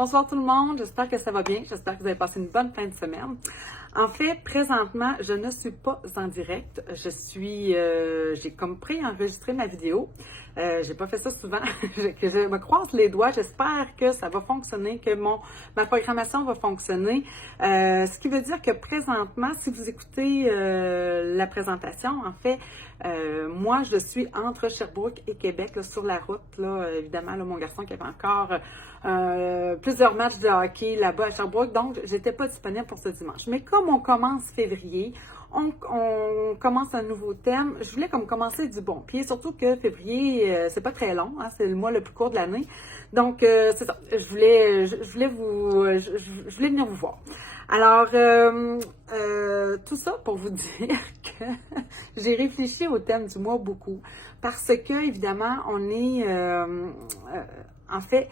Bonsoir tout le monde, j'espère que ça va bien, j'espère que vous avez passé une bonne fin de semaine. En fait, présentement, je ne suis pas en direct, j'ai comme préenregistré ma vidéo. J'ai pas fait ça souvent, que je me croise les doigts, j'espère que ça va fonctionner, que ma programmation va fonctionner. Ce qui veut dire que présentement, si vous écoutez la présentation, en fait, moi, je suis entre Sherbrooke et Québec, là, sur la route. Là, évidemment, là, mon garçon qui avait encore plusieurs matchs de hockey là-bas à Sherbrooke, donc j'étais pas disponible pour ce dimanche. Mais comme on commence février, on commence un nouveau thème, je voulais comme commencer du bon pied, surtout que février, c'est pas très long, hein, c'est le mois le plus court de l'année. Donc, c'est ça, je voulais venir vous voir. Alors, tout ça pour vous dire que j'ai réfléchi au thème du mois beaucoup, parce que, évidemment, en fait,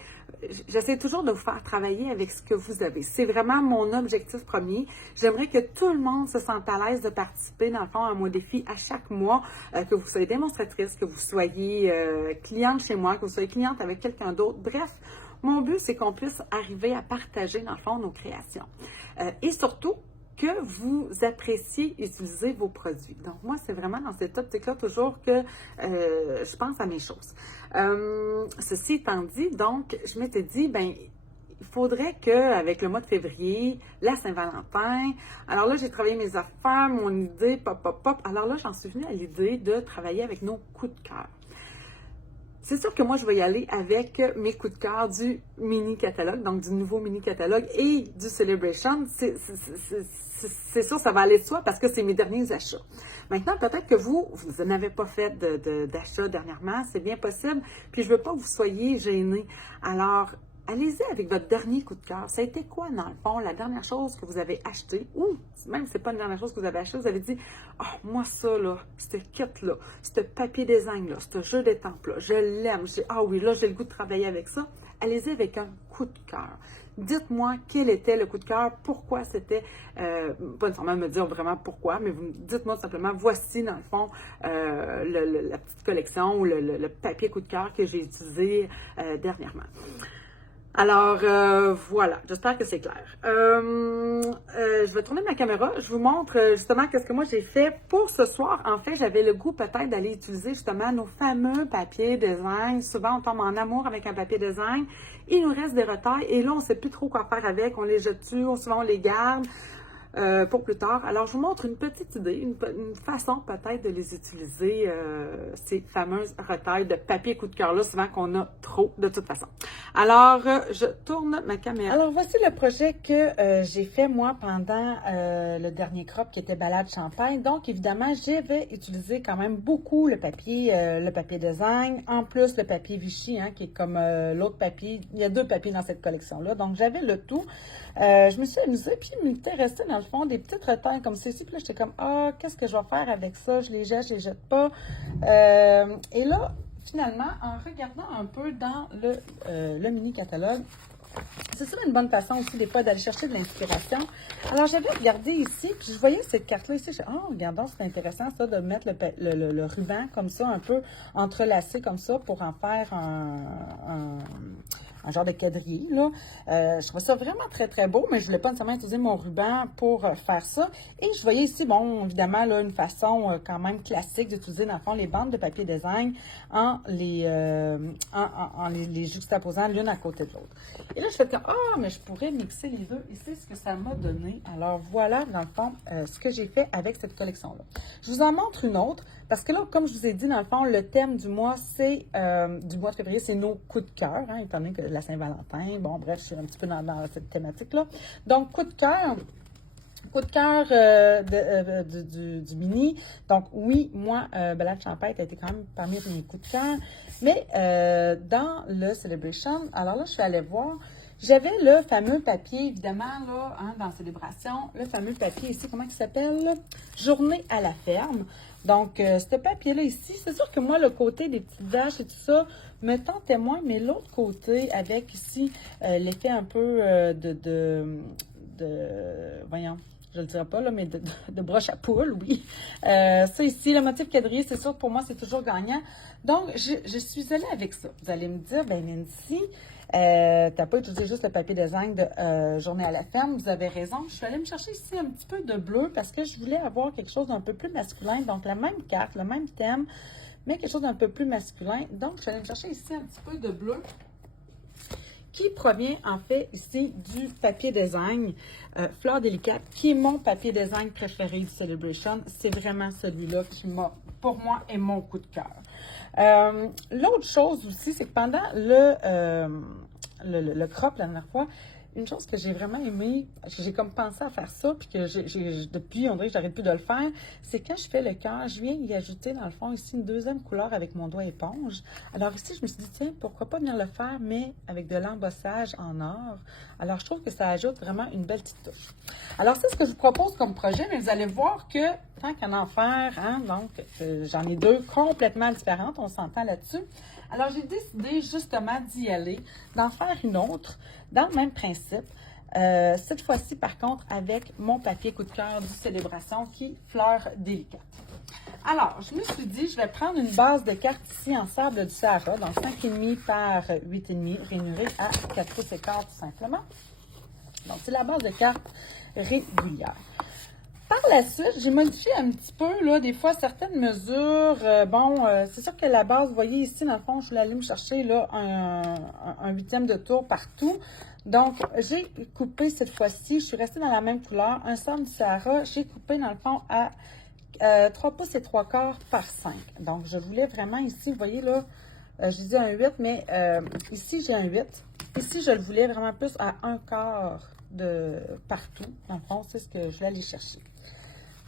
j'essaie toujours de vous faire travailler avec ce que vous avez. C'est vraiment mon objectif premier. J'aimerais que tout le monde se sente à l'aise de participer, dans le fond, à mon défi à chaque mois, que vous soyez démonstratrice, que vous soyez cliente chez moi, que vous soyez cliente avec quelqu'un d'autre. Bref, mon but, c'est qu'on puisse arriver à partager, dans le fond, nos créations. Et surtout, que vous appréciez utiliser vos produits. Donc, moi, c'est vraiment dans cette optique-là toujours que je pense à mes choses. Ceci étant dit, donc, je m'étais dit, ben, il faudrait qu'avec le mois de février, la Saint-Valentin, alors là, j'ai travaillé mes affaires, mon idée, pop, pop, pop. Alors là, j'en suis venue à l'idée de travailler avec nos coups de cœur. C'est sûr que moi, je vais y aller avec mes coups de cœur du mini-catalogue, donc du nouveau mini-catalogue et du Celebration. C'est sûr, ça va aller de soi parce que c'est mes derniers achats. Maintenant, peut-être que vous n'avez pas fait d'achat dernièrement, c'est bien possible, puis je veux pas que vous soyez gênés. Alors, allez-y avec votre dernier coup de cœur. Ça a été quoi, dans le fond, la dernière chose que vous avez achetée? Ou, même si ce n'est pas la dernière chose que vous avez achetée, vous avez dit, « Oh, moi, ça, là, cette kit-là, ce papier design-là, ce jeu d'étampes-là, je l'aime. Ah oui, là, j'ai le goût de travailler avec ça. » Allez-y avec un coup de cœur. Dites-moi quel était le coup de cœur, pourquoi c'était, pas nécessairement me dire vraiment pourquoi, mais vous dites-moi simplement, voici dans le fond la petite collection ou le papier coup de cœur que j'ai utilisé dernièrement. Alors, voilà, j'espère que c'est clair. Je vais tourner ma caméra. Je vous montre justement qu'est-ce que moi j'ai fait pour ce soir. En fait, j'avais le goût peut-être d'aller utiliser justement nos fameux papiers design. Souvent, on tombe en amour avec un papier design. Il nous reste des retailles et là, on ne sait plus trop quoi faire avec. On les jette dessus, souvent on les garde pour plus tard. Alors, je vous montre une petite idée, une façon peut-être de les utiliser, ces fameuses retailles de papier coup de cœur-là, souvent qu'on a trop de toute façon. Alors, je tourne ma caméra. Alors, voici le projet que j'ai fait, moi, pendant le dernier crop qui était Balade Champagne. Donc, évidemment, j'avais utilisé quand même beaucoup le papier design, en plus le papier Vichy, hein, qui est comme l'autre papier. Il y a deux papiers dans cette collection-là. Donc, j'avais le tout. Je me suis amusée, puis il m'était resté, dans le fond, des petites retailles comme ceci. Puis là, j'étais comme, ah, qu'est-ce que je vais faire avec ça? Je les jette pas. Et là, finalement, en regardant un peu dans le mini-catalogue, c'est ça une bonne façon aussi, des fois, d'aller chercher de l'inspiration. Alors, j'avais regardé ici, puis je voyais cette carte-là ici. Je dis, oh, regardons, c'est intéressant, ça, de mettre le ruban comme ça, un peu entrelacé comme ça, pour en faire un genre de quadrille, là. Je trouvais ça vraiment très, très beau, mais je ne voulais pas nécessairement utiliser mon ruban pour faire ça. Et je voyais ici, bon, évidemment, là, une façon quand même classique d'utiliser, dans le fond, les bandes de papier design en les juxtaposant l'une à côté de l'autre. Et là, je fais comme, mais je pourrais mixer les deux. Et c'est ce que ça m'a donné. Alors, voilà, dans le fond, ce que j'ai fait avec cette collection-là. Je vous en montre une autre, parce que là, comme je vous ai dit, dans le fond, le thème du mois, c'est, du mois de février, c'est nos coups de cœur, hein, étant donné que la Saint-Valentin, bon, bref, je suis un petit peu dans cette thématique-là. Donc, coup de cœur du mini. Donc, oui, moi, Balade Champagne a été quand même parmi mes coups de cœur. Mais dans le Celebration, alors là, je suis allée voir, j'avais le fameux papier, évidemment, là, hein, dans Célébration, le fameux papier ici, comment il s'appelle? Journée à la ferme. Donc, ce papier-là ici, c'est sûr que moi, le côté des petites vaches et tout ça me tentait moins, mais l'autre côté, avec ici, l'effet un peu voyons, je ne le dirai pas, là, mais de broche à poule, oui. Ça ici, le motif quadrillé, c'est sûr, pour moi, c'est toujours gagnant. Donc, je suis allée avec ça. Vous allez me dire, ben Nancy, T'as pas utilisé juste le papier design de Journée à la ferme, vous avez raison. Je suis allée me chercher ici un petit peu de bleu parce que je voulais avoir quelque chose d'un peu plus masculin. Donc, la même carte, le même thème, mais quelque chose d'un peu plus masculin. Donc, je suis allée me chercher ici un petit peu de bleu qui provient en fait ici du papier design Fleur Délicate, qui est mon papier design préféré du Celebration. C'est vraiment celui-là qui pour moi, est mon coup de cœur. L'autre chose aussi, c'est que pendant le crop la dernière fois, une chose que j'ai vraiment aimé, j'ai comme pensé à faire ça, puis que depuis, on dirait que j'arrête plus de le faire, c'est quand je fais le cœur, je viens y ajouter, dans le fond, ici, une deuxième couleur avec mon doigt éponge. Alors ici, je me suis dit, tiens, pourquoi pas venir le faire, mais avec de l'embossage en or. Alors, je trouve que ça ajoute vraiment une belle petite touche. Alors, c'est ce que je vous propose comme projet, mais vous allez voir que, tant qu'à en faire, hein, donc, j'en ai deux complètement différentes, on s'entend là-dessus. Alors, j'ai décidé justement d'y aller, d'en faire une autre, dans le même principe. Cette fois-ci, par contre, avec mon papier coup de cœur du Célébration, qui est Fleur Délicate. Alors, je me suis dit, je vais prendre une base de cartes ici en sable du Sahara, donc 5,5 par 8,5, rainurée à 4 pouces et quart, tout simplement. Donc, c'est la base de cartes régulière. Par la suite, j'ai modifié un petit peu, là, des fois, certaines mesures. C'est sûr que la base, vous voyez ici, dans le fond, je voulais aller me chercher là, un huitième de tour partout. Donc, j'ai coupé cette fois-ci, je suis restée dans la même couleur, un sable du Sahara. J'ai coupé, dans le fond, à 3 pouces et 3 quarts par 5. Donc, je voulais vraiment ici, vous voyez là, je dis un 8, mais ici, j'ai un 8. Ici, je le voulais vraiment plus à 1 quart de partout. Dans le fond, c'est ce que je vais aller chercher.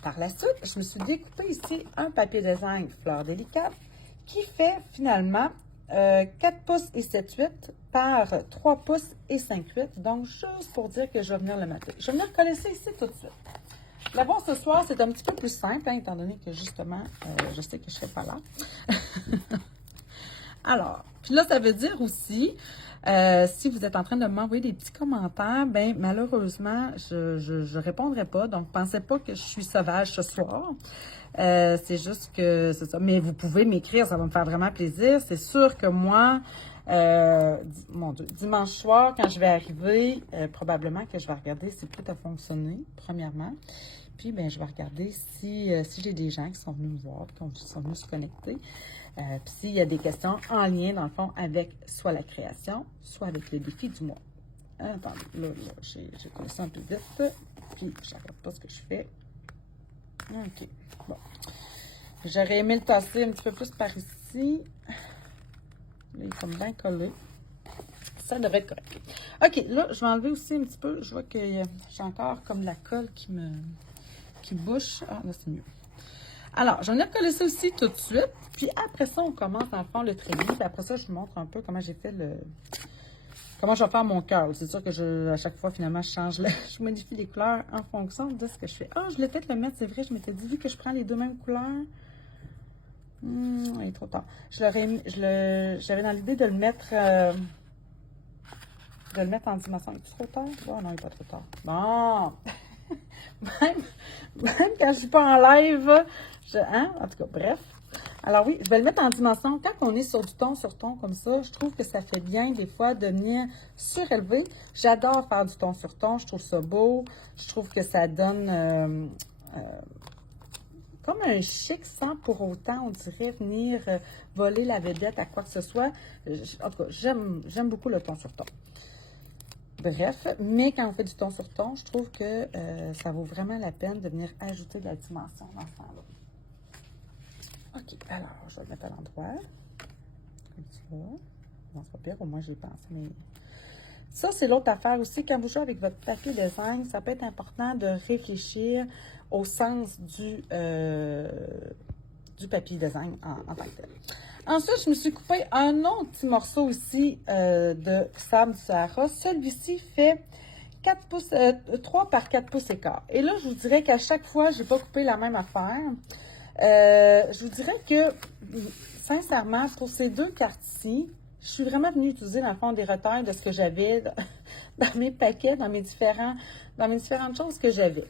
Par la suite, je me suis découpé ici un papier design Fleur Délicate qui fait finalement 4 pouces et 7,8 par 3 pouces et 5,8. Donc, juste pour dire que je vais venir le mettre. Je vais venir coller ça ici tout de suite. L'avoir ce soir, c'est un petit peu plus simple, hein, étant donné que justement, je sais que je ne serai pas là. Alors, puis là, ça veut dire aussi, si vous êtes en train de m'envoyer des petits commentaires, ben malheureusement, je répondrai pas. Donc, pensez pas que je suis sauvage ce soir. C'est juste que c'est ça. Mais vous pouvez m'écrire, ça va me faire vraiment plaisir. C'est sûr que moi, mon Dieu, dimanche soir, quand je vais arriver, probablement que je vais regarder si tout a fonctionné, premièrement. Puis, ben, je vais regarder si j'ai des gens qui sont venus me voir, qui sont venus se connecter. Puis s'il y a des questions en lien, dans le fond, avec soit la création, soit avec le défi du mois. Attendez, là j'ai collé ça un peu vite. Puis, je n'arrête pas ce que je fais. OK, bon. J'aurais aimé le tasser un petit peu plus par ici. Là, il est comme bien collé. Ça devrait être correct. OK, là, je vais enlever aussi un petit peu. Je vois que j'ai encore comme la colle qui bouche. Ah, là, c'est mieux. Alors, je vais venir coller ça aussi tout de suite. Puis après ça, on commence dans le fond le treillis. Puis après ça, je vous montre un peu comment j'ai fait comment je vais faire mon cœur. C'est sûr que à chaque fois, finalement, je modifie les couleurs en fonction de ce que je fais. Ah, je l'ai fait le mettre, c'est vrai. Je m'étais dit, vu que je prends les deux mêmes couleurs. Il est trop tard. J'avais dans l'idée de le mettre en dimension. Est-ce trop tard? Oh non, il n'est pas trop tard. Bon! même quand je suis pas en live, en tout cas, bref. Alors oui, je vais le mettre en dimension. Quand on est sur du ton sur ton comme ça, je trouve que ça fait bien des fois de venir surélever. J'adore faire du ton sur ton, je trouve ça beau. Je trouve que ça donne comme un chic sans pour autant, on dirait, venir voler la vedette à quoi que ce soit. En tout cas, j'aime beaucoup le ton sur ton. Bref, mais quand on fait du ton sur ton, je trouve que ça vaut vraiment la peine de venir ajouter de la dimension dans ce temps-là. OK, alors, je vais le mettre à l'endroit. Comme ça. Non, c'est pas pire, au moins j'y pense. Mais ça, c'est l'autre affaire aussi. Quand vous jouez avec votre papier design, ça peut être important de réfléchir au sens du papier design en tant que tel. Ensuite, je me suis coupé un autre petit morceau aussi de sable du Sahara. Celui-ci fait 3 par 4 pouces et quart. Et là, je vous dirais qu'à chaque fois, je n'ai pas coupé la même affaire. Je vous dirais que, sincèrement, pour ces deux cartes-ci, je suis vraiment venue utiliser, dans le fond, des retails de ce que j'avais dans mes paquets, dans mes différentes choses que j'avais.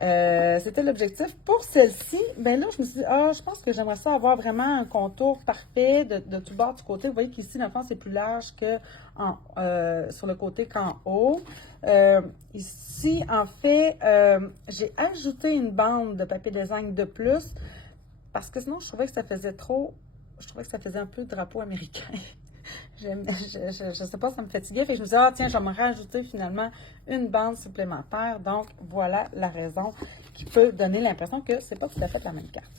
C'était l'objectif. Pour celle-ci, ben là, je me suis dit, ah, je pense que j'aimerais ça avoir vraiment un contour parfait de tout bord du côté. Vous voyez qu'ici, dans le fond, c'est plus large que sur le côté qu'en haut. Ici, en fait, j'ai ajouté une bande de papier design de plus parce que sinon, je trouvais que ça faisait trop, je trouvais que ça faisait un peu drapeau américain. Je sais pas, ça me fatiguait. Fait que je me disais, ah tiens, je vais me rajouter finalement une bande supplémentaire. Donc, voilà la raison qui peut donner l'impression que c'est pas tout à fait la même carte.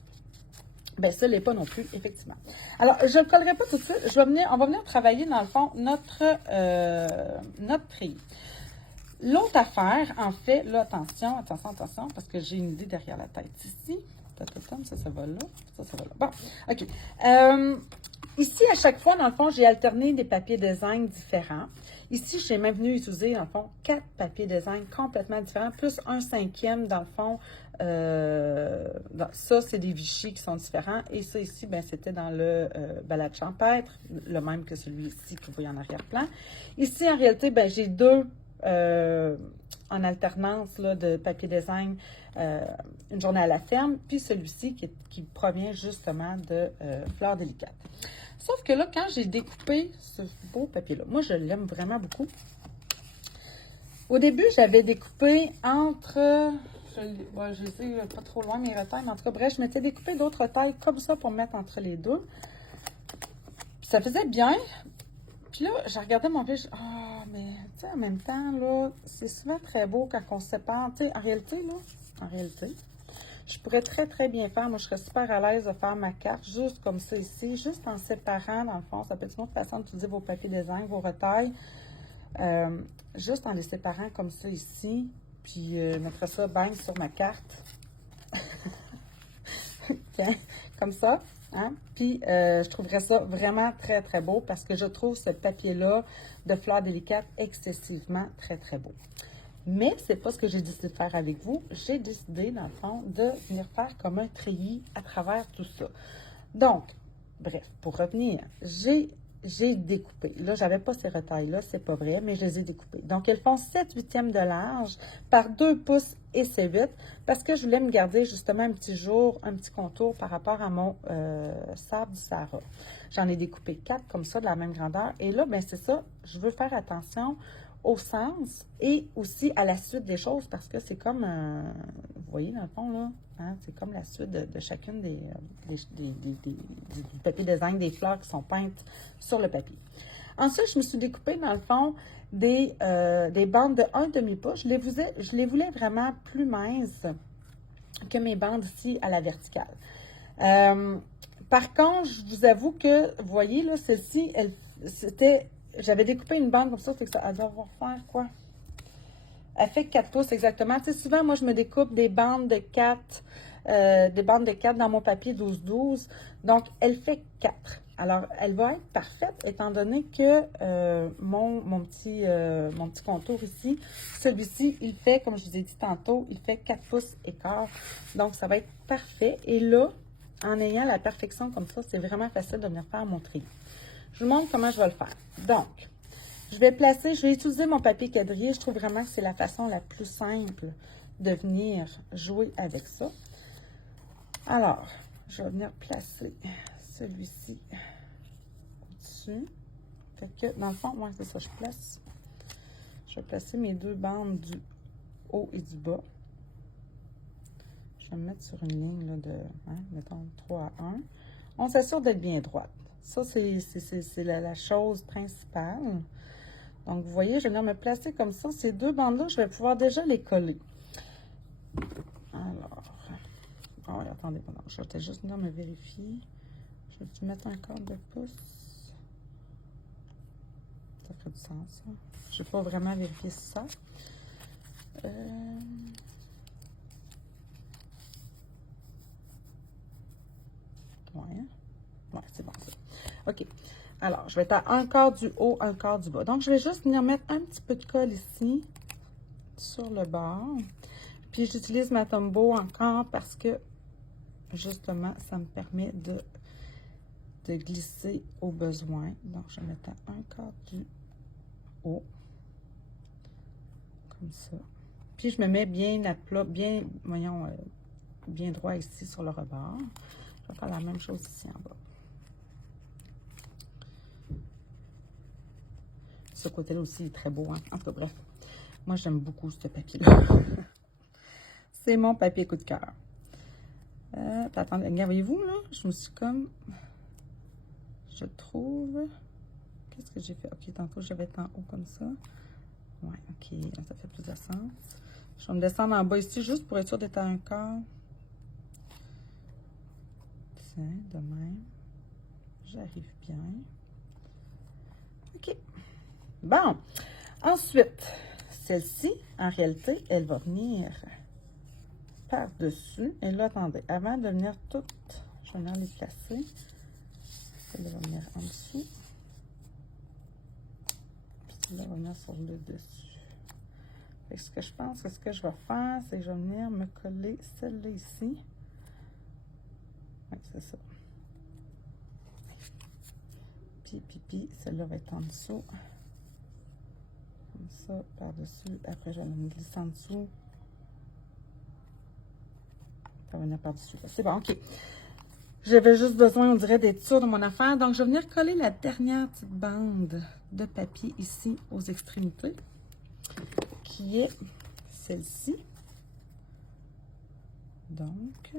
Bien, ça l'est pas non plus, effectivement. Alors, je ne le collerai pas tout de suite. On va venir travailler, dans le fond, notre treillis. L'autre affaire, en fait, là, attention, parce que j'ai une idée derrière la tête ici. Ça va là. Ça va là. Bon, OK. Ici, à chaque fois, dans le fond, j'ai alterné des papiers design différents. Ici, j'ai même venu utiliser, dans le fond, 4 papiers design complètement différents, plus un cinquième, dans le fond. Ça, c'est des Vichy qui sont différents. Et ça, ici, ben, c'était dans le balade champêtre, le même que celui-ci que vous voyez en arrière-plan. Ici, en réalité, ben, j'ai deux en alternance là, de papier design, une journée à la ferme, puis celui-ci qui provient justement de Fleurs délicates. Sauf que là, quand j'ai découpé ce beau papier-là, moi, je l'aime vraiment beaucoup. Au début, j'avais découpé entre, je sais pas trop loin mes retailles, mais en tout cas, bref, je m'étais découpé d'autres retailles comme ça pour mettre entre les deux. Puis ça faisait bien. Puis là, je regardais mon fiche, mais tu sais, en même temps, là, c'est souvent très beau quand on se sépare. Tu sais, en réalité, je pourrais très, très bien faire. Moi, je serais super à l'aise de faire ma carte juste comme ça ici, juste en séparant, dans le fond. Ça peut être une autre façon d'utiliser vos papiers design, vos retailles. Juste en les séparant comme ça ici. Puis, mettre ça, bang, sur ma carte. Tiens, comme ça. Hein? Puis, je trouverais ça vraiment très, très beau parce que je trouve ce papier-là de Fleurs délicates excessivement très, très beau. Mais c'est pas ce que j'ai décidé de faire avec vous. J'ai décidé, dans le fond, de venir faire comme un treillis à travers tout ça. Donc, bref, pour revenir, j'ai découpé. Là, j'avais pas ces retailles-là, c'est pas vrai, mais je les ai découpées. Donc, elles font 7/8 de large par 2 pouces et C8 parce que je voulais me garder justement un petit contour par rapport à mon sable du Sahara. J'en ai découpé 4 comme ça, de la même grandeur. Et là, ben c'est ça, je veux faire attention au sens et aussi à la suite des choses parce que c'est comme, vous voyez dans le fond là, hein, c'est comme la suite de chacune des papiers design, des fleurs qui sont peintes sur le papier. Ensuite, je me suis découpé dans le fond des bandes de 1 demi-pouce. Je les voulais vraiment plus minces que mes bandes ici à la verticale. Par contre, je vous avoue que, vous voyez là, celle-ci, j'avais découpé une bande comme ça, fait que ça doit faire quoi? Elle fait 4 pouces exactement. Tu sais, souvent, moi, je me découpe des bandes de 4, dans mon papier 12-12. Donc, elle fait 4. Alors, elle va être parfaite étant donné que mon petit contour ici, celui-ci, il fait, comme je vous ai dit tantôt, il fait 4 pouces et quart. Donc, ça va être parfait. Et là, en ayant la perfection comme ça, c'est vraiment facile de venir faire mon tri. Je vous montre comment je vais le faire. Donc, je vais utiliser mon papier quadrillé. Je trouve vraiment que c'est la façon la plus simple de venir jouer avec ça. Alors, je vais venir placer celui-ci au-dessus. Fait que, dans le fond, moi, c'est ça, je vais placer mes deux bandes du haut et du bas. Je vais me mettre sur une ligne là, de, mettons, 3 à 1. On s'assure d'être bien droite. Ça, c'est la chose principale. Donc, vous voyez, je vais venir me placer comme ça. Ces deux bandes-là, je vais pouvoir déjà les coller. Alors, attendez, pardon, je vais juste venir me vérifier. Je vais mettre un quart de pouce. Ça ferait du sens, ça. Je n'ai pas vraiment vérifié ça. Ouais, c'est bon, ça. OK. Alors, je vais être à un quart du haut, un quart du bas. Donc, je vais juste venir mettre un petit peu de colle ici, sur le bord. Puis, j'utilise ma Tombow encore parce que, justement, ça me permet de glisser au besoin. Donc, je vais mettre à un quart du haut. Comme ça. Puis je me mets bien à plat, bien, voyons, bien droit ici sur le rebord. Je vais faire la même chose ici en bas. Ce côté-là aussi est très beau, hein? En tout cas, bref. Moi, j'aime beaucoup ce papier-là. C'est mon papier coup de cœur. Attendez, voyez-vous, là, je me suis comme... Je trouve... Qu'est-ce que j'ai fait? OK, tantôt, j'avais en haut comme ça. Ouais, OK, là, ça fait plus de sens. Je vais me descendre en bas ici, juste pour être sûr d'être encore. Tiens, de même. J'arrive bien. OK. Bon. Ensuite, celle-ci, en réalité, elle va venir par-dessus. Et là, attendez, avant de venir toutes, je vais venir les placer. Celle-là va venir en dessous. Puis celle-là va venir sur le dessus. Fait que ce que je pense que ce que je vais faire, c'est que je vais venir me coller celle-là ici. Oui, c'est ça. Puis, celle-là va être en dessous. Comme ça, par-dessus. Après, je vais me glisser en dessous. Ça va venir par-dessus. C'est bon, OK. J'avais juste besoin, on dirait, d'être sûre de mon affaire. Donc, je vais venir coller la dernière petite bande de papier ici aux extrémités, qui est celle-ci. Donc,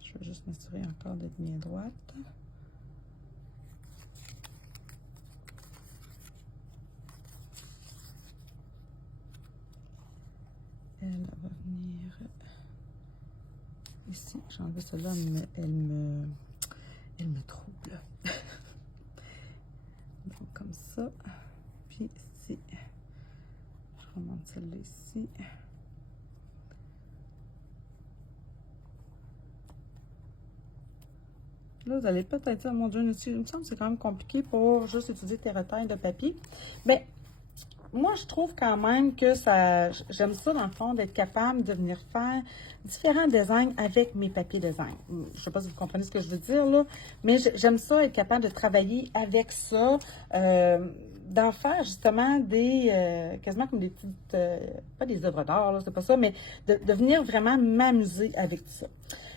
je vais juste m'assurer encore d'être bien droite. Elle va venir ici. J'ai enlevé celle-là, mais elle me trouble. Donc, comme ça. Puis ici, je remonte celle-là ici. Là, vous allez peut-être dire, mon Dieu, il me semble que c'est quand même compliqué pour juste utiliser tes retailles de papier. Mais moi, je trouve quand même que ça, j'aime ça dans le fond, d'être capable de venir faire différents designs avec mes papiers design. Je ne sais pas si vous comprenez ce que je veux dire, là, mais j'aime ça, être capable de travailler avec ça, d'en faire justement des, quasiment comme des petites, pas des œuvres d'art, là, c'est pas ça, mais de venir vraiment m'amuser avec tout ça.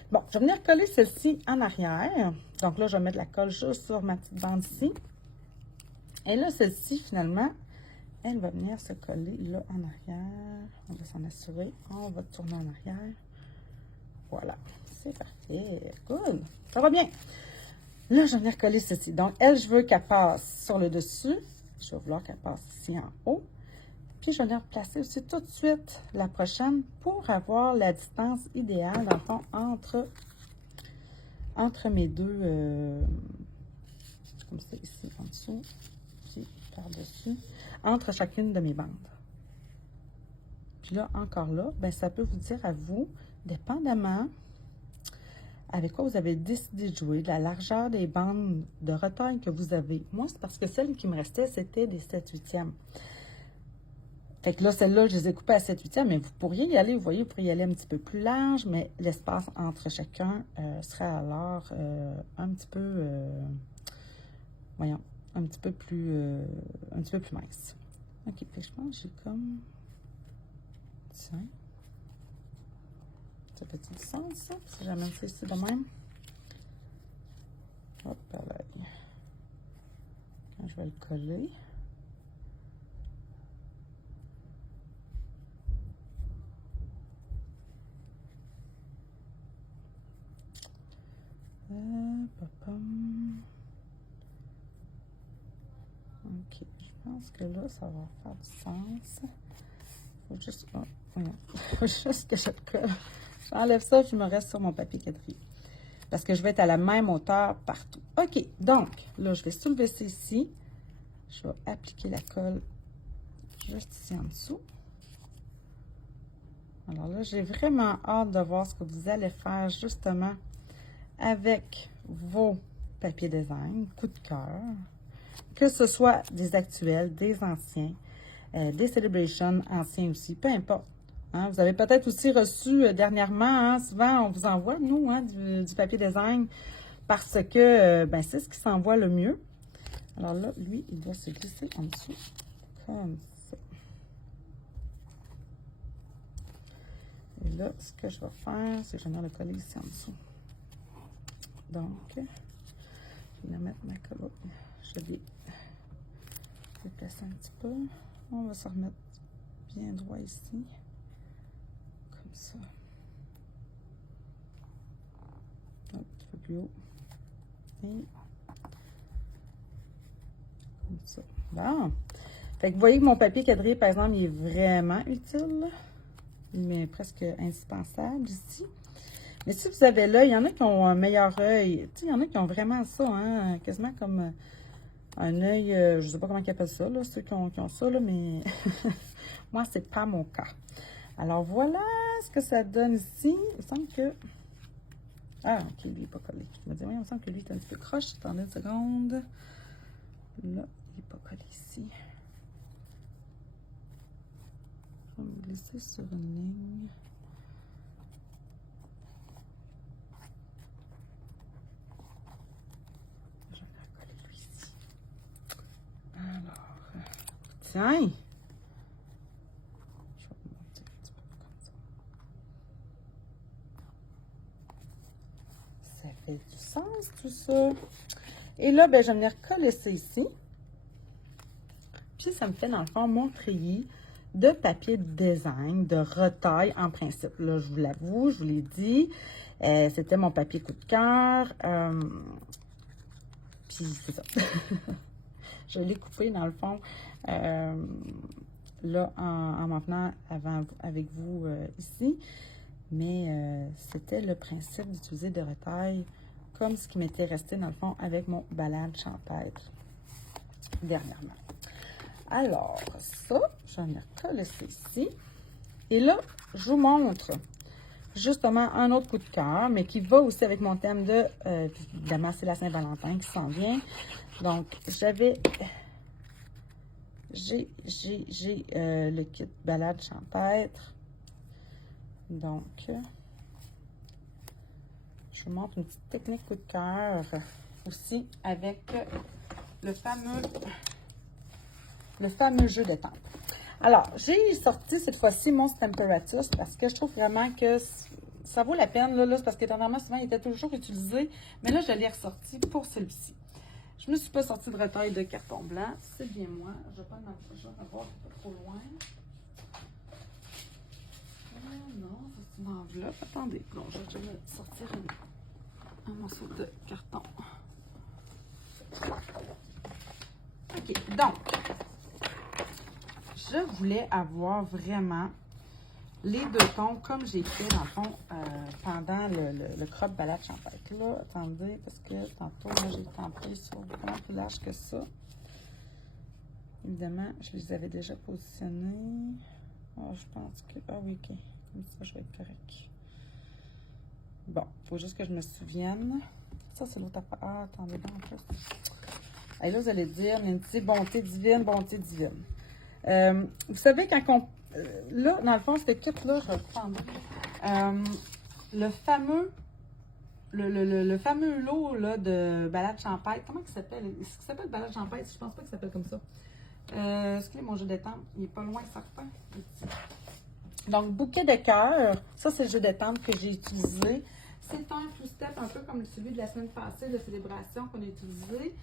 Bon, je vais venir coller celle-ci en arrière. Donc là, je vais mettre la colle juste sur ma petite bande ici. Et là, celle-ci, finalement, elle va venir se coller là en arrière. On va s'en assurer. On va tourner en arrière. Voilà. C'est parfait. Good. Ça va bien. Là, je vais venir coller ceci. Donc, elle, je veux qu'elle passe sur le dessus. Je vais vouloir qu'elle passe ici en haut. Puis, je vais venir placer aussi tout de suite la prochaine pour avoir la distance idéale, dans le fond, entre mes deux, comme ça, ici, en dessous, puis par-dessus, entre chacune de mes bandes. Puis là, encore là, ben, ça peut vous dire à vous, dépendamment avec quoi vous avez décidé de jouer, de la largeur des bandes de retaille que vous avez. Moi, c'est parce que celles qui me restaient, c'était des 7/8e. Fait que là, celle-là, je les ai coupées à 7/8e, mais vous pourriez y aller, vous voyez, vous pourriez y aller un petit peu plus large, mais l'espace entre chacun serait alors un petit peu, voyons, un petit peu plus mince. OK, puis je pense que j'ai comme, tiens, ça fait du sens, ça, si j'amène ça ici de même? Hop là, je vais le coller. OK, je pense que là, ça va faire du sens. Faut juste, faut juste que je le colle. J'enlève ça, je me reste sur mon papier quadrillé. Parce que je vais être à la même hauteur partout. OK, donc, là, je vais soulever ça ici. Je vais appliquer la colle juste ici en dessous. Alors là, j'ai vraiment hâte de voir ce que vous allez faire justement avec vos papiers design, coup de cœur. Que ce soit des actuels, des anciens, des celebrations anciens aussi, peu importe. Hein, vous avez peut-être aussi reçu dernièrement, hein, souvent on vous envoie, nous, hein, du papier design parce que ben, c'est ce qui s'envoie le mieux. Alors là, lui, il doit se glisser en dessous, comme ça. là, ce que je vais faire, c'est que je vais venir le coller ici en dessous. Donc, je vais mettre ma colle. Je vais déplacer un petit peu. On va se remettre bien droit ici. Comme ça. Un petit peu plus haut. Et comme ça. Bon. Fait que vous voyez que mon papier quadrillé, par exemple, il est vraiment utile. Là. Il est presque indispensable ici. Mais si vous avez l'œil, il y en a qui ont un meilleur œil. Tu sais, il y en a qui ont vraiment ça, hein, quasiment comme un œil, je ne sais pas comment ils appellent ça, là, ceux qui ont ça, là, mais moi, c'est pas mon cas. Alors, voilà ce que ça donne ici. Il me semble que... Ah, ok, lui, il n'est pas collé. Je me dis, oui, il me semble que lui, est un petit peu croche. Attendez une seconde. Là, il n'est pas collé ici. Je vais me glisser sur une ligne. Je vais la coller lui ici. Alors, tiens! Je vais monter un petit peu comme ça. Ça fait du sens, tout ça. Et là, ben, je vais venir coller ça ici. Puis, ça me fait, dans le fond, mon treillis de papier de design, de retaille en principe. Là, je vous l'avoue, je vous l'ai dit. C'était mon papier coup de cœur. Puis, c'est ça. Je l'ai coupé, dans le fond, là, en m'en venant avec vous ici. Mais c'était le principe d'utiliser de retaille comme ce qui m'était resté, dans le fond, avec mon balade champêtre dernièrement. Alors, ça, je vais venir coller ça ici. Et là, je vous montre justement un autre coup de cœur, mais qui va aussi avec mon thème de, évidemment, c'est la Saint-Valentin qui s'en vient. Donc, j'ai le kit balade champêtre. Donc, je vous montre une petite technique coup de cœur aussi avec le fameux jeu de temps. Alors, j'ai sorti cette fois-ci mon Stamparatus parce que je trouve vraiment que ça vaut la peine. Là, c'est parce que dernièrement, souvent, il était toujours utilisé. Mais là, je l'ai ressorti pour celui-ci. Je ne me suis pas sortie de retaille de carton blanc. C'est bien moi. Je vais pas en avoir pas trop loin. Non, ça c'est une enveloppe. Attendez, bon, je vais sortir un morceau de carton. OK, donc, je voulais avoir vraiment les deux tons comme j'ai fait, dans le fond, pendant le crop balade champêtre. Là, attendez, parce que tantôt, là, j'ai tenté sur vraiment plus large que ça. Évidemment, je les avais déjà positionnés. Oh, je pense que... Ah oui, OK. Comme ça, je vais être correct. Bon, il faut juste que je me souvienne. Ça, c'est l'autre affaire. Ah, attendez, bon, en plus. Et là, vous allez dire, Nancy, bonté divine, bonté divine. Vous savez, quand on... là, dans le fond, ce kit-là, je vais le prendre. Le fameux lot là, de balade champêtre. Comment il s'appelle? Est-ce qu'il s'appelle balade champêtre? Je pense pas qu'il s'appelle comme ça. Est-ce qu'il est mon jeu d'étampe? Il n'est pas loin, certain. Donc, bouquet de cœur. Ça, c'est le jeu d'étampe que j'ai utilisé. C'est un two-step un peu comme celui de la semaine passée de célébration qu'on a utilisé.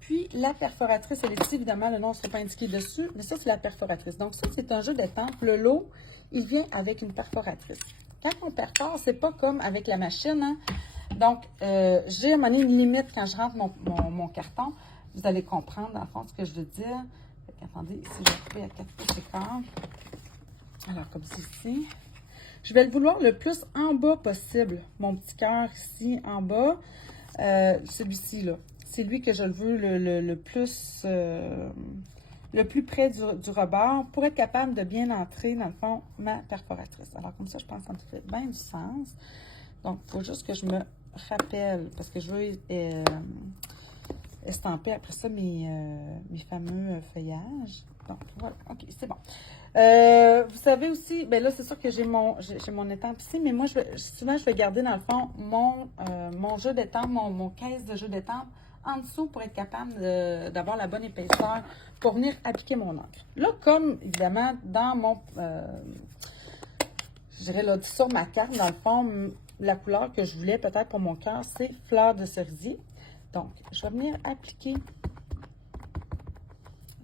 Puis, la perforatrice, elle est ici, évidemment, le nom ne sera pas indiqué dessus, mais ça, c'est la perforatrice. Donc, ça, c'est un jeu d'étampe. Le lot, il vient avec une perforatrice. Quand on perfore, c'est pas comme avec la machine, hein? Donc, j'ai à un moment donné une limite quand je rentre mon carton. Vous allez comprendre, dans le fond, ce que je veux dire. Attendez, ici, je vais couper à 4 pouces d'écart. Alors, comme ceci. Je vais le vouloir le plus en bas possible. Mon petit cœur ici, en bas. Celui-ci, là. C'est lui que je le veux le plus près du rebord pour être capable de bien entrer, dans le fond, ma perforatrice. Alors, comme ça, je pense que ça me fait bien du sens. Donc, il faut juste que je me rappelle, parce que je veux estamper après ça mes fameux feuillages. Donc, voilà. OK, c'est bon. Vous savez aussi, ben là, c'est sûr que j'ai mon étampe ici, mais moi, souvent, je vais garder, dans le fond, mon jeu d'étampe, mon caisse de jeu d'étampe en dessous pour être capable d'avoir la bonne épaisseur pour venir appliquer mon encre. Là, comme, évidemment, dans mon... je dirais là, sur ma carte, dans le fond, la couleur que je voulais peut-être pour mon cœur, c'est fleur de cerisier. Donc, je vais venir appliquer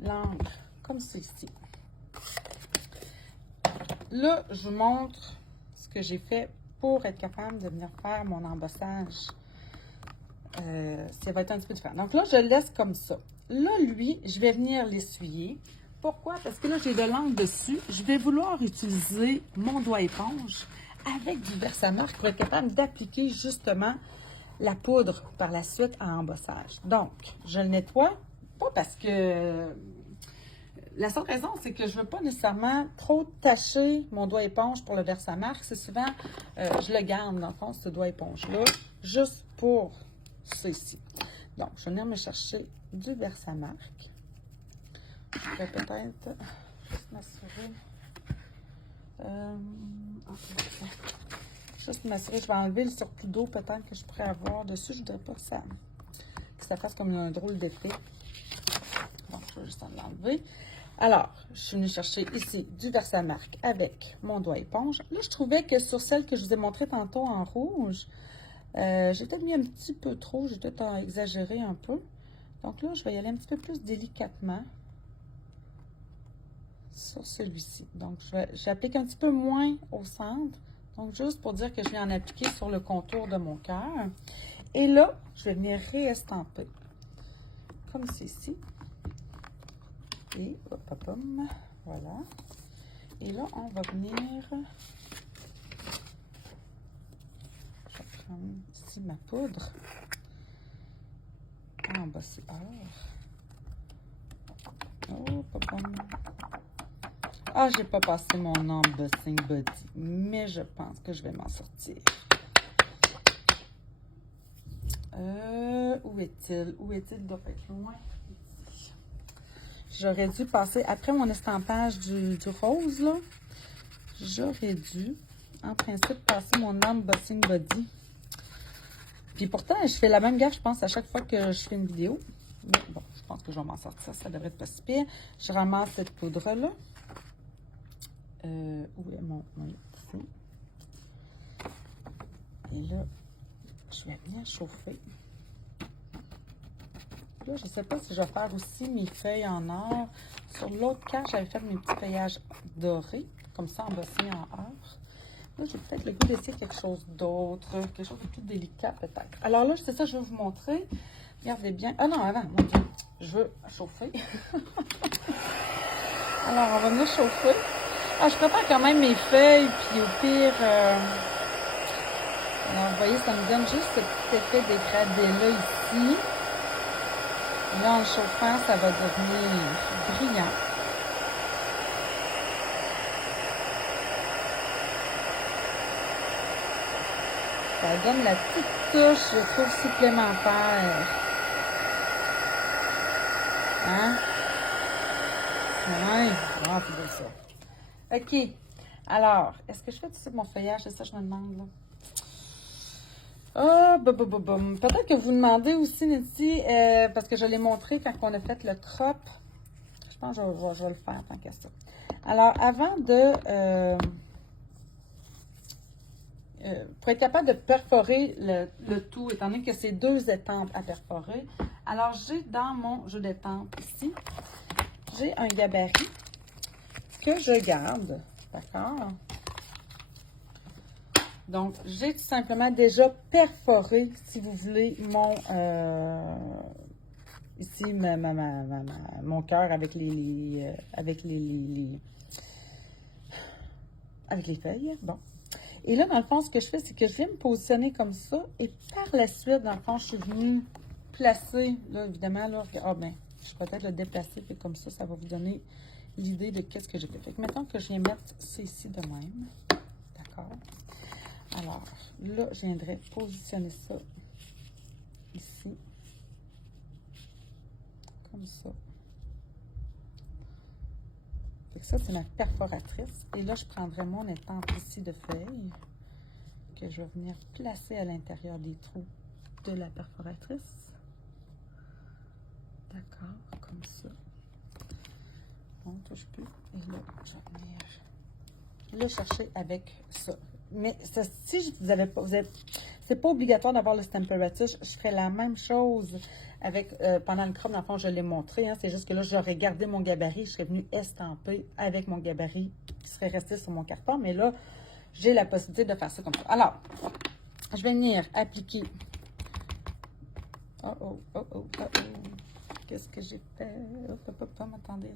l'encre comme ceci. Là, je vous montre ce que j'ai fait pour être capable de venir faire mon embossage. Ça va être un petit peu différent. Donc là, je le laisse comme ça. Là, lui, je vais venir l'essuyer. Pourquoi? Parce que là, j'ai de l'encre dessus. Je vais vouloir utiliser mon doigt éponge avec du Versamark pour être capable d'appliquer justement la poudre par la suite en embossage. Donc, je le nettoie, pas parce que... La seule raison, c'est que je ne veux pas nécessairement trop tacher mon doigt éponge pour le Versamark. C'est souvent, je le garde dans le fond, ce doigt éponge-là, juste pour ceci. Donc, je vais venir me chercher du Versamark. Je vais peut-être juste m'assurer. Juste m'assurer, je vais enlever le surplus d'eau peut-être que je pourrais avoir dessus. Je ne voudrais pas que ça fasse comme un drôle d'effet. Donc, je vais juste l'enlever. Alors, je suis venue chercher ici du Versamark avec mon doigt éponge. Là, je trouvais que sur celle que je vous ai montrée tantôt en rouge, j'ai peut-être mis un petit peu trop, j'ai peut-être exagéré un peu. Donc là, je vais y aller un petit peu plus délicatement sur celui-ci. Donc, j'applique un petit peu moins au centre. Donc, juste pour dire que je viens en appliquer sur le contour de mon cœur. Et là, je vais venir réestamper comme ceci. Et hop, hop, hop, voilà. Et là, on va venir... Je vais prendre ici ma poudre. Embosser or. Oh, hop, hop. Ah, j'ai pas passé mon embossing body, mais je pense que je vais m'en sortir. Où est-il? Où est-il? Il doit être loin. J'aurais dû passer, après mon estampage du rose, là, j'aurais dû, en principe, passer mon embossing body. Puis pourtant, je fais la même gaffe, je pense, à chaque fois que je fais une vidéo. Mais bon, je pense que je vais m'en sortir, ça devrait être pas si pire. Je ramasse cette poudre-là. Où est mon... Ici. Et là, je vais venir chauffer. Là, je ne sais pas si je vais faire aussi mes feuilles en or. Sur l'autre carte, j'avais fait mes petits feuillages dorés, comme ça, embossés en or. Là, j'ai peut-être le goût d'essayer quelque chose d'autre, quelque chose de plus délicat peut-être. Alors là, c'est ça que je vais vous montrer. Regardez bien. Ah non, avant, mon Dieu, je veux chauffer. Alors, on va venir chauffer. Ah, je prépare quand même mes feuilles, puis au pire... Alors, vous voyez, ça me donne juste ce petit effet dégradé-là ici. Là, en le chauffant, ça va devenir brillant. Ça donne la petite touche, je trouve, supplémentaire. Hein? Ouais. Ah, c'est beau ça. OK. Alors, est-ce que je fais tout de suite mon feuillage? C'est ça que je me demande, là. Ah, peut-être que vous demandez aussi, Nettie, parce que je l'ai montré quand on a fait le crop. Je pense que je vais le faire tant qu'à ça. Alors, avant de... pour être capable de perforer le tout, étant donné que c'est 2 étampes à perforer, alors j'ai dans mon jeu d'étampes ici, j'ai un gabarit que je garde, d'accord? Donc, j'ai tout simplement déjà perforé, si vous voulez, mon ici mon cœur avec avec les feuilles. Bon. Et là, dans le fond, ce que je fais, c'est que je viens me positionner comme ça. Et par la suite, dans le fond, je suis venue placer, là, évidemment, là, ben, je vais peut-être le déplacer, puis comme ça va vous donner l'idée de qu'est-ce que j'ai fait. Fait que mettons que je viens mettre ceci de même. D'accord? Alors, là, je viendrai positionner ça ici. Comme ça. Fait que ça, c'est ma perforatrice. Et là, je prendrai mon étampe ici de feuilles que je vais venir placer à l'intérieur des trous de la perforatrice. D'accord, comme ça. On ne touche plus. Et là, je vais venir le chercher avec ça. Mais ça, si vous avez pas, c'est pas obligatoire d'avoir le Stamparatus. Je ferais la même chose avec, pendant le chrome, dans le fond, je l'ai montré. Hein, c'est juste que là, j'aurais gardé mon gabarit. Je serais venue estamper avec mon gabarit qui serait resté sur mon carton. Mais là, j'ai la possibilité de faire ça comme ça. Alors, je vais venir appliquer. Qu'est-ce que j'ai fait? Attendez.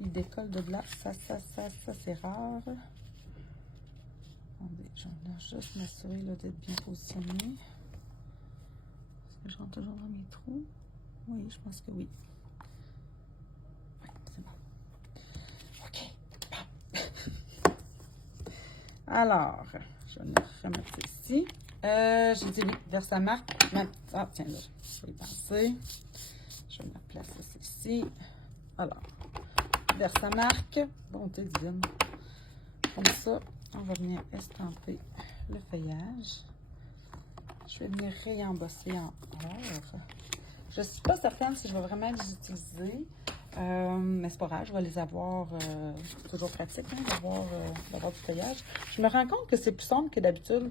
Il décolle de là. Ça, c'est rare. Attendez, je vais juste m'assurer d'être bien positionné. Est-ce que je rentre toujours dans mes trous? Oui, je pense que oui. Oui, c'est bon. OK. Alors, je vais remettre ça ici. J'ai dit oui, Versamark. Ah, tiens, là, je vais y penser. Je vais mettre place ça ici. Alors, Versamark, bonté divine. Comme ça, on va venir estamper le feuillage. Je vais venir réembosser en or. Je ne suis pas certaine si je vais vraiment les utiliser, mais c'est pas grave, je vais les avoir. C'est toujours pratique hein, d'avoir du feuillage. Je me rends compte que c'est plus sombre que d'habitude.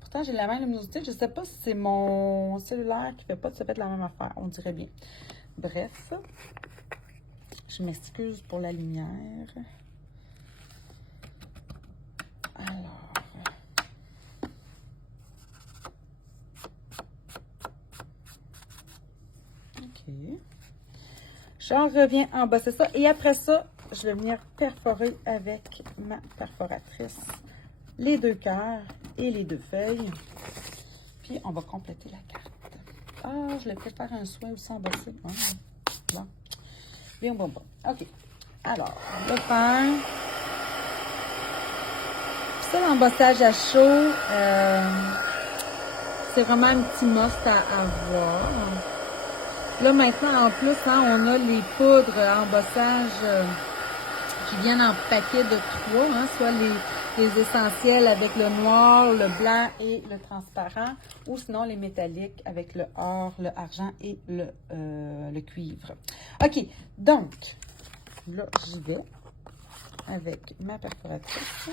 Pourtant, j'ai la même luminosité. Je ne sais pas si c'est mon cellulaire qui ne fait pas tout à fait la même affaire. On dirait bien. Bref, je m'excuse pour la lumière. Alors, OK. J'en reviens embosser ça. Et après ça, je vais venir perforer avec ma perforatrice les deux cœurs et les deux feuilles. Puis, on va compléter la carte. Ah, je l'ai fait faire un soin aussi embossé. Ah, bon. Bien, bon. OK. Alors, le faire. Ça, l'embossage à chaud, c'est vraiment un petit must à avoir. Là, maintenant, en plus, hein, on a les poudres à embossage qui viennent en paquet de 3, hein, soit les essentiels avec le noir, le blanc et le transparent, ou sinon les métalliques avec le or, le argent et le cuivre. OK, donc, là, j'y vais avec ma perforatrice.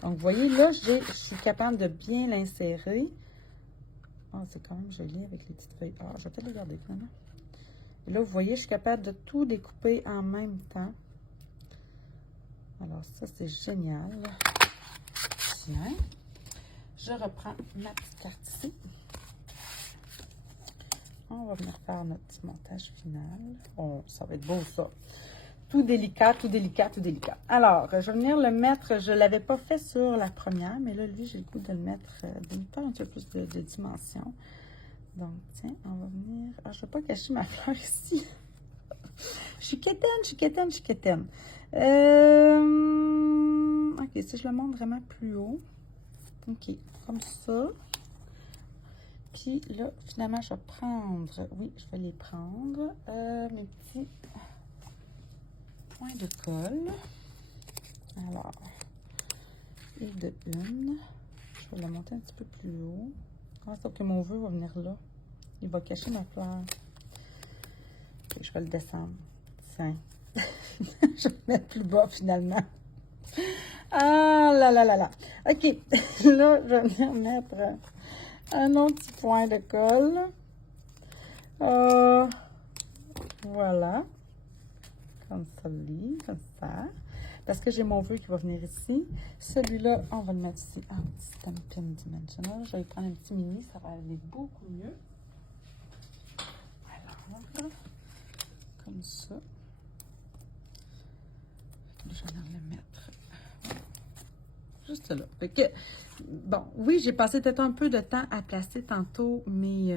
Donc, vous voyez, là, je suis capable de bien l'insérer. Ah, c'est quand même joli avec les petites feuilles. Ah, je vais peut-être les garder finalement. Et là, vous voyez, je suis capable de tout découper en même temps. Alors, ça, c'est génial. Tiens. Je reprends ma petite carte ici. On va venir faire notre petit montage final. Oh, ça va être beau, ça. Tout délicat. Alors, je vais venir le mettre, je ne l'avais pas fait sur la première, mais là, lui, j'ai le goût de le mettre, de me faire un peu plus de dimension. Donc, tiens, on va venir... Ah, je ne vais pas cacher ma fleur ici. Je suis quétaine. OK, si je le monte vraiment plus haut. OK, comme ça. Puis là, finalement, je vais prendre... Oui, je vais les prendre. Mes petits... point de colle. Alors, et de une. Je vais la monter un petit peu plus haut. Ah, sauf que mon vœu va venir là. Il va cacher ma fleur. Okay, je vais le descendre. Tiens. Je vais le mettre plus bas finalement. Ah là. OK. Là, je vais venir mettre un autre petit point de colle. Voilà. Comme ça. Parce que j'ai mon vœu qui va venir ici. Celui-là, on va le mettre ici en Stampin' Dimensional. Je vais prendre un petit mini, ça va aller beaucoup mieux. Alors, comme ça. Je vais le mettre juste là. Fait que, bon, oui, j'ai passé peut-être un peu de temps à placer tantôt mes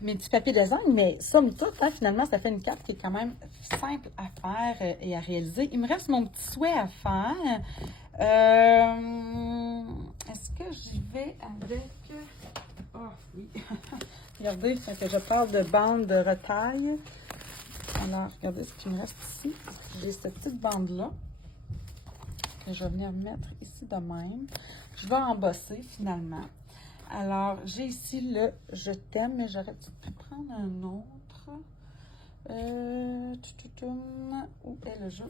petits papiers de design, mais somme toute, hein, finalement, ça fait une carte qui est quand même simple à faire et à réaliser. Il me reste mon petit souhait à faire. Est-ce que j'y vais avec... Oh, oui. Regardez, que je parle de bande de retaille. Alors, regardez ce qui me reste ici. J'ai cette petite bande-là que je vais venir mettre ici de même. Je vais embosser finalement. Alors, j'ai ici le « Je t'aime », mais j'aurais pu prendre un autre. Où est le jeu?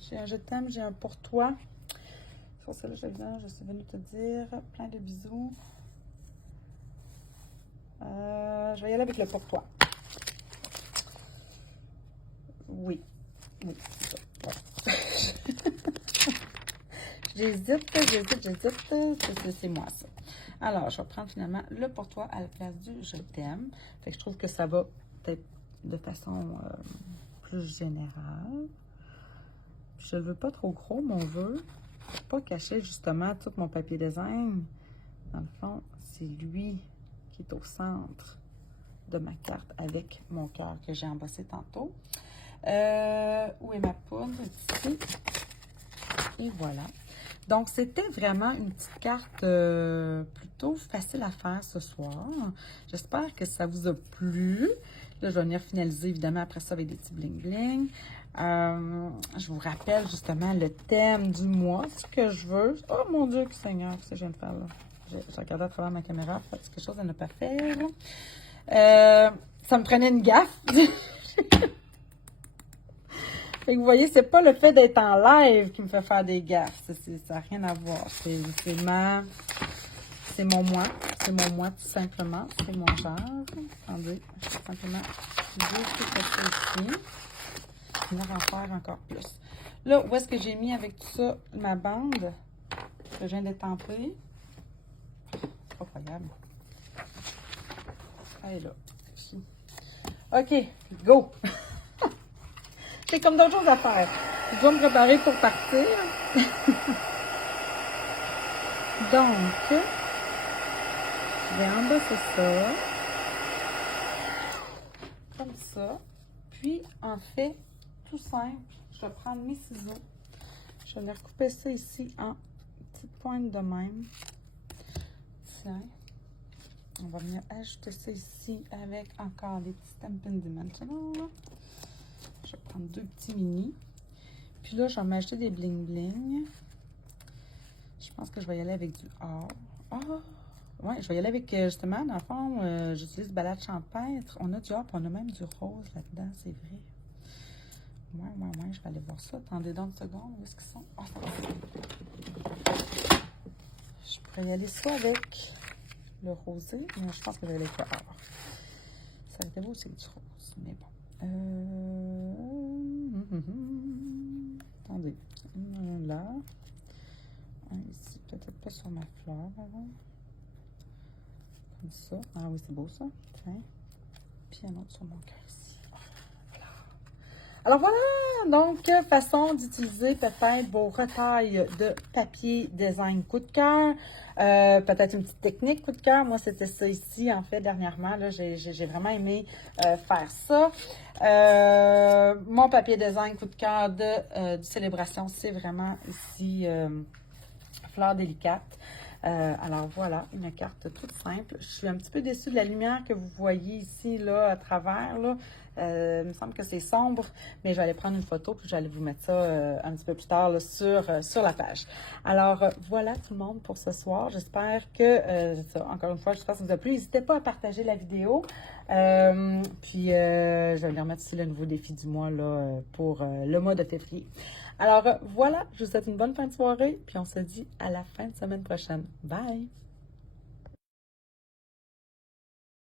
J'ai un je t'aime, j'ai un pour toi. Sur celle-là, je suis venue te dire plein de bisous. Je vais y aller avec le pour toi. Oui. Oui, c'est ça. Ouais. J'hésite. C'est moi, ça. Alors, je vais prendre finalement le pour toi à la place du je t'aime. Fait que je trouve que ça va peut-être de façon plus générale. Je ne le veux pas trop gros, mon vœu. Pour pas cacher justement tout mon papier design. Dans le fond, c'est lui qui est au centre de ma carte avec mon cœur que j'ai embossé tantôt. Où est ma poudre? Ici. Et voilà. Donc, c'était vraiment une petite carte plutôt facile à faire ce soir. J'espère que ça vous a plu. Là, je vais venir finaliser, évidemment, après ça, avec des petits bling-bling. Je vous rappelle, justement, le thème du mois, ce que je veux. Oh, mon Dieu, que Seigneur, qu'est-ce que je viens de faire, là? J'ai regardé à travers ma caméra, c'est quelque chose à ne pas faire. Ça me prenait une gaffe. Fait que vous voyez, c'est pas le fait d'être en live qui me fait faire des gaffes. Ça n'a rien à voir. C'est mon moi. C'est mon moi, tout simplement. C'est mon genre. Attendez, je vais simplement tout ça ici. Venir en faire encore plus. Là, où est-ce que j'ai mis avec tout ça ma bande que je viens d'étamper? C'est pas croyable. Elle est là. Ici. OK, go! C'est comme d'autres choses à faire. Je dois me préparer pour partir. Donc, je vais embosser ça. Comme ça. Puis, en fait, tout simple, je vais prendre mes ciseaux. Je vais venir couper ça ici en petites pointes de même. Tiens. On va venir ajouter ça ici avec encore des petits Stampin' Dimensional. Je vais prendre 2 petits mini. Puis là, je vais m'acheter des bling-bling. Je pense que je vais y aller avec du or. Ah! Ouais, je vais y aller avec, justement, dans le fond, j'utilise balade champêtre. On a du or, puis on a même du rose là-dedans, c'est vrai. Ouais, je vais aller voir ça. Attendez donc une seconde, où est-ce qu'ils sont? Ah, je pourrais y aller soit avec le rosé, mais je pense que je vais aller avec le or. Ça aurait été beau aussi avec du rose, mais bon. Attendez. Là. Ici, peut-être pas sur ma fleur. Avant. Comme ça. Ah oui, c'est beau ça. Tiens. Puis un autre sur mon cœur ici. Voilà. Alors voilà. Donc, façon d'utiliser peut-être vos retailles de papier design coup de cœur. Peut-être une petite technique coup de cœur. Moi, c'était ça ici, en fait, dernièrement. J'ai vraiment aimé faire ça. Mon papier design coup de cœur de célébration, c'est vraiment ici Fleur délicate. Alors voilà, une carte toute simple. Je suis un petit peu déçue de la lumière que vous voyez ici, là, à travers, là. Il me semble que c'est sombre, mais je vais aller prendre une photo, puis je vais aller vous mettre ça un petit peu plus tard là, sur la page. Alors, voilà tout le monde pour ce soir. J'espère que, encore une fois, j'espère que ça vous a plu. N'hésitez pas à partager la vidéo. Puis, je vais aller remettre ici le nouveau défi du mois là, pour le mois de février. Alors, voilà, je vous souhaite une bonne fin de soirée, puis on se dit à la fin de semaine prochaine. Bye!